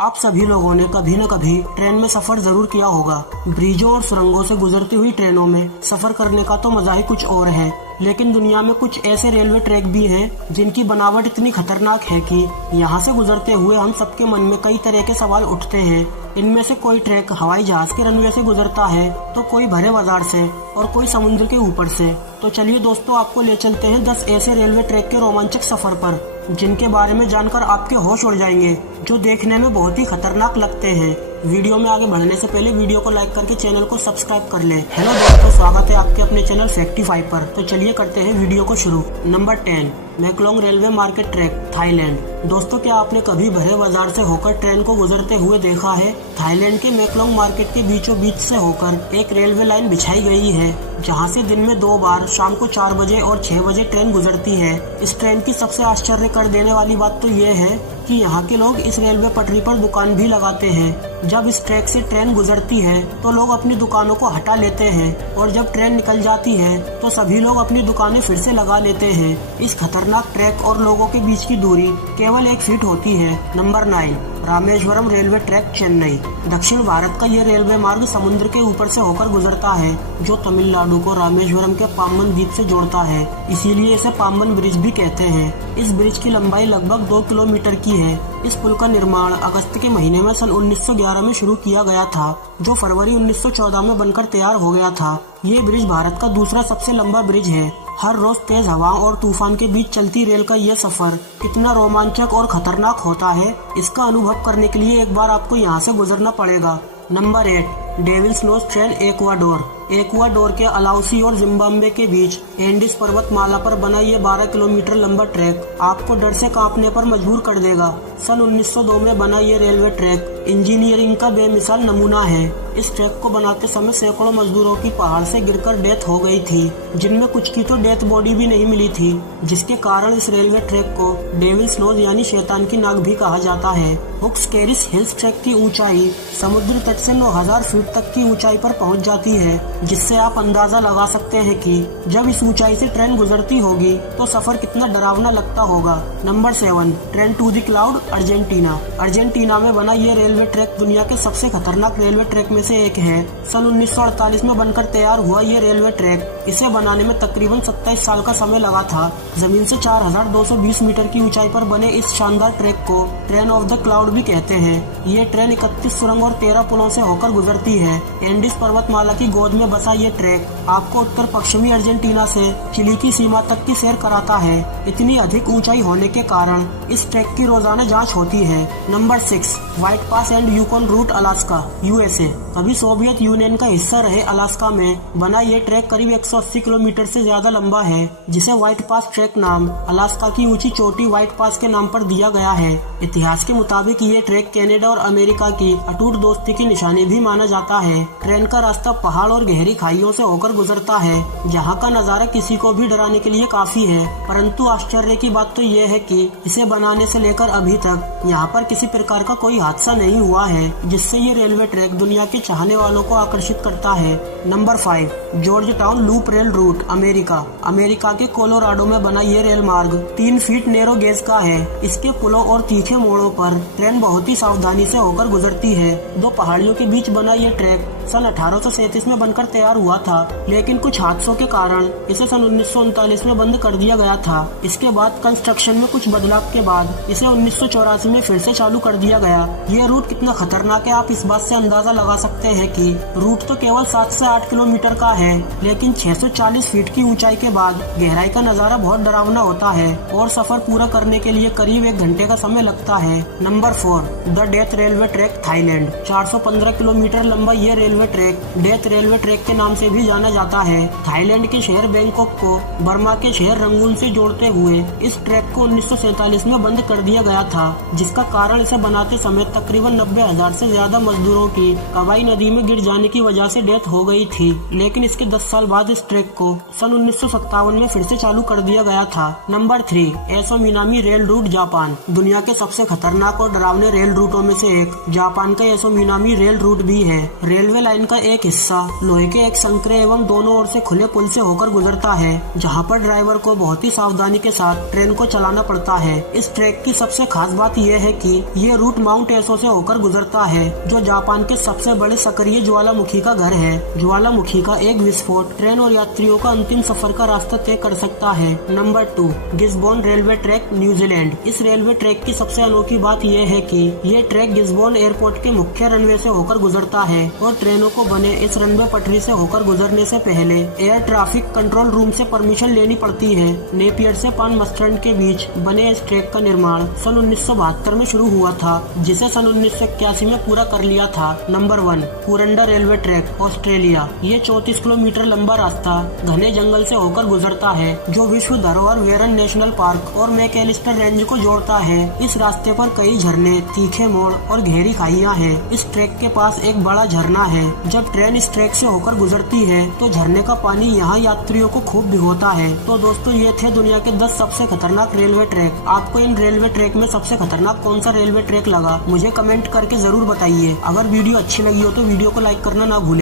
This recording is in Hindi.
आप सभी लोगों ने कभी न कभी ट्रेन में सफर जरूर किया होगा। ब्रिजों और सुरंगों से गुजरती हुई ट्रेनों में सफर करने का तो मजा ही कुछ और है। लेकिन दुनिया में कुछ ऐसे रेलवे ट्रैक भी हैं जिनकी बनावट इतनी खतरनाक है कि यहाँ से गुजरते हुए हम सबके मन में कई तरह के सवाल उठते हैं। इनमें से कोई ट्रैक हवाई जहाज के रनवे से गुजरता है तो कोई भरे बाजार से और कोई समुद्र के ऊपर से। तो चलिए दोस्तों, आपको ले चलते हैं 10 ऐसे रेलवे ट्रैक के रोमांचक सफर पर जिनके बारे में जानकर आपके होश उड़ जाएंगे, जो देखने में बहुत ही खतरनाक लगते हैं। वीडियो में आगे बढ़ने से पहले वीडियो को लाइक करके चैनल को सब्सक्राइब कर ले। हेलो दोस्तों, स्वागत है आपके अपने चैनल फैक्टिफाई पर। तो चलिए करते हैं वीडियो को शुरू। Number 10, Maeklong railway market track, Thailand. दोस्तों, क्या आपने कभी भरे बाजार से होकर ट्रेन को गुजरते हुए देखा है? थाईलैंड के मैकलोंग मार्केट के बीचों बीच से होकर एक रेलवे लाइन बिछाई गई है, जहां से दिन में 2 बार शाम को 4 बजे और 6 बजे ट्रेन गुजरती है। इस ट्रेन की सबसे आश्चर्य कर देने वाली बात तो ये है कि यहाँ के लोग इस रेलवे पटरी पर दुकान भी लगाते हैं। जब इस ट्रैक से ट्रेन गुजरती है तो लोग अपनी दुकानों को हटा लेते हैं और जब ट्रेन निकल जाती है तो सभी लोग अपनी दुकानें फिर से लगा लेते हैं। इस खतरनाक ट्रैक और लोगों के बीच की दूरी केवल 1 फीट होती है। Number 9, Rameswaram railway track, Chennai. दक्षिण भारत का ये रेलवे मार्ग समुद्र के ऊपर से होकर गुजरता है, जो तमिलनाडु को रामेश्वरम के पाम्बन द्वीप से जोड़ता है। इसीलिए इसे पाम्बन ब्रिज भी कहते हैं। इस ब्रिज की लंबाई लगभग 2 किलोमीटर की है। इस पुल का निर्माण अगस्त के महीने में सन 1911 में शुरू किया गया था, जो फरवरी 1914 में बनकर तैयार हो गया था। ये ब्रिज भारत का दूसरा सबसे लंबा ब्रिज है। हर रोज तेज हवा और तूफान के बीच चलती रेल का यह सफर कितना रोमांचक और खतरनाक होता है, इसका अनुभव करने के लिए एक बार आपको यहाँ से गुजरना पड़ेगा। Number 8, devil's nose trail, Ecuador. Ecuador के अलाउसी और जिम्बाब्वे के बीच एंडीज पर्वतमाला पर बना ये 12 किलोमीटर लंबा ट्रैक आपको डर से कांपने पर मजबूर कर देगा। सन 1902 में बना ये रेलवे ट्रैक इंजीनियरिंग का बेमिसाल नमूना है। इस ट्रैक को बनाते समय सैकड़ों मजदूरों की पहाड़ से गिरकर डेथ हो गई थी, जिनमें कुछ की तो डेथ बॉडी भी नहीं मिली थी, जिसके कारण इस रेलवे ट्रैक को डेविल्स नोज यानी शैतान की नाक भी कहा जाता है। हुक्स कैरिस हिल्स ट्रैक की ऊंचाई समुद्र तट से 9000 फीट तक की ऊंचाई पर पहुंच जाती है, जिससे आप अंदाजा लगा सकते हैं कि जब इस ऊंचाई से ट्रेन गुजरती होगी तो सफर कितना डरावना लगता होगा। Number 7, train to the cloud, Argentina. Argentina में बना ये रेलवे ट्रैक दुनिया के सबसे खतरनाक रेलवे ट्रैक में से एक है। सन 1948 में बनकर तैयार हुआ ये रेलवे ट्रैक, इसे बनाने में तकरीबन 27 साल का समय लगा था। जमीन से 4220 मीटर की ऊंचाई पर बने इस शानदार ट्रैक को ट्रेन ऑफ द क्लाउड भी कहते हैं। ये ट्रेन 31 सुरंग और 13 पुलों से होकर गुजरती है। एंडीज पर्वतमाला की गोद में बसा ये ट्रैक आपको उत्तर पश्चिमी अर्जेंटीना से चिली की सीमा तक की सैर कराता है। इतनी अधिक ऊंचाई होने के कारण इस ट्रैक की रोजाना जांच होती है। Number 6, white pass and Yukon route, Alaska, USA. कभी सोवियत यूनियन का हिस्सा रहे अलास्का में बना ये ट्रैक करीब 180 किलोमीटर से ज्यादा लंबा है, जिसे व्हाइट पास ट्रैक नाम अलास्का की ऊंची चोटी व्हाइट पास के नाम पर दिया गया है। इतिहास के मुताबिक ये ट्रैक कनाडा और अमेरिका की अटूट दोस्ती की निशानी भी माना जाता है। ट्रेन का रास्ता पहाड़ और गहरी खाइयों से होकर गुजरता है, जहाँ का नजारा किसी को भी डराने के लिए काफी है। परंतु आश्चर्य की बात तो ये है कि इसे बनाने से लेकर अभी तक यहाँ पर किसी प्रकार का कोई हादसा नहीं हुआ है, जिससे ये रेलवे ट्रैक दुनिया के चाहने वालों को आकर्षित करता है। Number 5, George town loop rail route, America. America के कोलोराडो में बना ये रेल मार्ग 3 फीट नैरो गेज का है। इसके पुलों और तीखे मोड़ों पर ट्रेन बहुत ही सावधानी से होकर गुजरती है। 2 पहाड़ियों के बीच बना ये ट्रैक सन 1837 में बनकर तैयार हुआ था, लेकिन कुछ हादसों के कारण इसे सन 1939 में बंद कर दिया गया था। इसके बाद कंस्ट्रक्शन में कुछ बदलाव के बाद इसे 1984 में फिर से चालू कर दिया गया। ये रूट कितना खतरनाक है, आप इस बात से अंदाजा लगा सकते हैं कि रूट तो केवल 7 से 8 किलोमीटर का है, लेकिन 640 फीट की ऊंचाई के बाद गहराई का नजारा बहुत डरावना होता है और सफर पूरा करने के लिए करीब 1 घंटे का समय लगता है। Number 4, the death railway track, Thailand. 415 kilometre लंबा ये railway track death railway track के नाम से भी जाना जाता है। थाईलैंड के शहर बैंकॉक को बर्मा के शहर रंगून से जोड़ते हुए इस ट्रैक को 1947 में बंद कर दिया गया था, जिसका कारण इसे बनाते समय तकरीबन 90,000 से ज्यादा मजदूरों की कवाई नदी में गिर जाने की वजह से डेथ हो गई थी। लेकिन इसके 10 साल बाद इस ट्रैक को सन 1957 में फिर से चालू कर दिया गया था। नंबर 3, एसो मिनामी रेल रूट, जापान। दुनिया के सबसे खतरनाक और डरावने रेल रूटों में से एक जापान का एसो मिनामी रेल रूट भी है। रेलवे लाइन का एक हिस्सा लोहे के एक संकरे एवं दोनों ओर से खुले पुल से होकर गुजरता है, जहां पर ड्राइवर को बहुत ही सावधानी के साथ ट्रेन को चलाना पड़ता है। इस ट्रैक की सबसे खास बात यह है कि ये रूट माउंट एसो से होकर गुजरता है, जो जापान के सबसे बड़े सक्रिय ज्वालामुखी का घर है। ज्वालामुखी का एक विस्फोट ट्रेन और यात्रियों का अंतिम सफर का रास्ता तय कर सकता है। Number 2, Gisborne railway track, New Zealand. इस रेलवे ट्रैक की सबसे अनोखी बात यह है कि ये ट्रैक गिस्बोर्न एयरपोर्ट के मुख्य रनवे से होकर गुजरता है और ट्रेनों को बने इस रनवे पटरी से होकर गुजरने से पहले एयर ट्रैफिक कंट्रोल रूम से परमिशन लेनी पड़ती है। नेपियर से पानमस्टर्न के बीच बने इस ट्रैक का निर्माण सन 1972 में शुरू हुआ था, जिसे सन 1981 में पूरा कर लिया था। Number 1, Kuranda railway track, Australia. ये 34 किलोमीटर लंबा रास्ता घने जंगल से होकर गुजरता है, जो विश्व धरोहर वेरन नेशनल पार्क और मैकएलिस्टर रेंज को जोड़ता है। इस रास्ते पर कई झरने, तीखे मोड़ और गहरी खाइयां हैं। इस ट्रैक के पास एक बड़ा झरना है। जब ट्रेन इस ट्रैक से होकर गुजरती है तो झरने का पानी यहाँ यात्रियों को खूब भिगोता है। तो दोस्तों, ये थे दुनिया के 10 सबसे खतरनाक रेलवे ट्रैक। आपको इन रेलवे ट्रैक में सबसे खतरनाक कौन सा रेलवे ट्रैक लगा, मुझे कमेंट करके जरूर बताइए। अगर वीडियो अच्छी लगी हो तो वीडियो को लाइक करना ना भूलें।